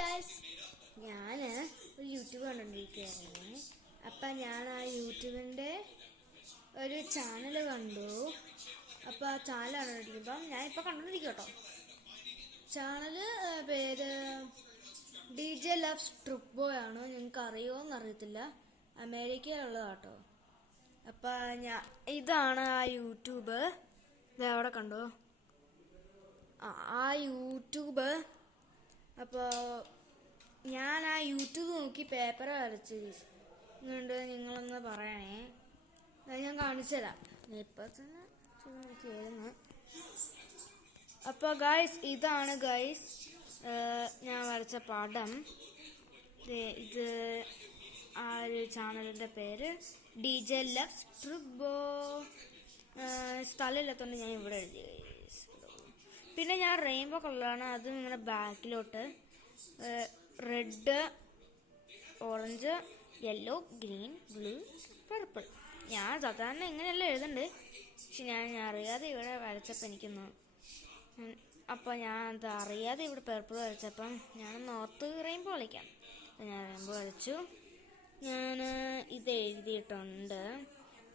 Guys, ഞാൻ ഒരു YouTube കണ്ടുകൊണ്ടിരിക്കുകയായിരുന്നു. അപ്പം ഞാൻ ആ യൂട്യൂബിൻ്റെ ഒരു ചാനൽ കണ്ടു. അപ്പോൾ ആ ചാനൽ കണ്ടുകൊണ്ടിരിക്കുമ്പം ഞാനിപ്പോൾ കണ്ടുകൊണ്ടിരിക്കും കേട്ടോ. ചാനല് പേര് DJ Loves Trip Boy ആണ്. നിങ്ങൾക്ക് അറിയുമോ അറിയത്തില്ല, അമേരിക്കയിലുള്ളതാണ് കേട്ടോ. അപ്പം ഇതാണ് ആ യൂട്യൂബ്. ഇത് അവിടെ കണ്ടോ, ആ യൂട്യൂബ്. അപ്പോൾ ഞാൻ ആ യൂട്യൂബ് നോക്കി പേപ്പർ വരച്ച് ഇങ്ങോട്ട് നിങ്ങളൊന്ന് പറയണേ. ഞാൻ കാണിച്ചു തരാം. ഇപ്പം തന്നെ നോക്കിയായിരുന്നു. അപ്പോൾ ഗൈസ്, ഇതാണ് ഗൈസ് ഞാൻ വരച്ച പടം. ഇത് ആ ഒരു ചാനലിൻ്റെ പേര് DJ Loves Trip Boy. സ്ഥലമില്ലാത്തതുകൊണ്ട് ഞാൻ ഇവിടെ എഴുതി. പിന്നെ ഞാൻ റെയിൻബോ കളറാണ്, അത് നിങ്ങളുടെ ബാക്കിലോട്ട് red, orange, yellow, green, blue, purple. ഞാൻ സാധാരണ ഇങ്ങനെയല്ല എഴുതണ്ട്, പക്ഷെ ഞാൻ അറിയാതെ ഇവിടെ വരച്ചപ്പോൾ എനിക്കൊന്ന് അപ്പോൾ ഞാൻ അത് അറിയാതെ ഇവിടെ പർപ്പിൾ വരച്ചപ്പം ഞാനൊന്ന് ഓർത്ത് റെയിൻബോ കളിക്കാം. അപ്പം ഞാൻ റെയിൻബോ വരച്ചു. ഞാൻ ഇത് എഴുതിയിട്ടുണ്ട്,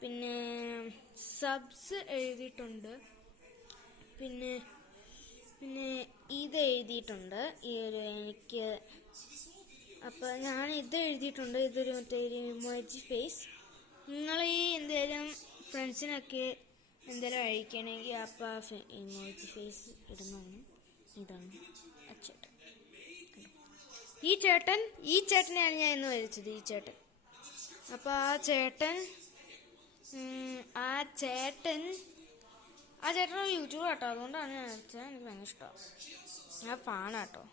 പിന്നെ സബ്സ് എഴുതിയിട്ടുണ്ട്, പിന്നെ ഇത് എഴുതിയിട്ടുണ്ട് ഈ ഒരു എനിക്ക്. അപ്പോൾ ഞാൻ ഇത് എഴുതിയിട്ടുണ്ട്, ഇതൊരു മറ്റേ ഒരു ഇമോജി ഫേസ്. നിങ്ങൾ ഈ എന്തെങ്കിലും ഫ്രണ്ട്സിനൊക്കെ എന്തെങ്കിലും അയക്കണമെങ്കിൽ അപ്പോൾ ഇമോജി ഫേസ് ഇടുന്നതാണ്. ഇതാണ് അച്ചേട്ടൻ. ഈ ചേട്ടനെയാണ് ഞാൻ ഇന്ന് വരച്ചത്, ഈ ചേട്ടൻ. അപ്പോൾ ആ ചേട്ടൻ യൂട്യൂബ് കേട്ടോ, അതുകൊണ്ടാണ് ഞാൻ വരച്ചത്. എനിക്ക് ഭയങ്കര ഇഷ്ടമാണ്, ഞാൻ ഫാനാട്ടോ.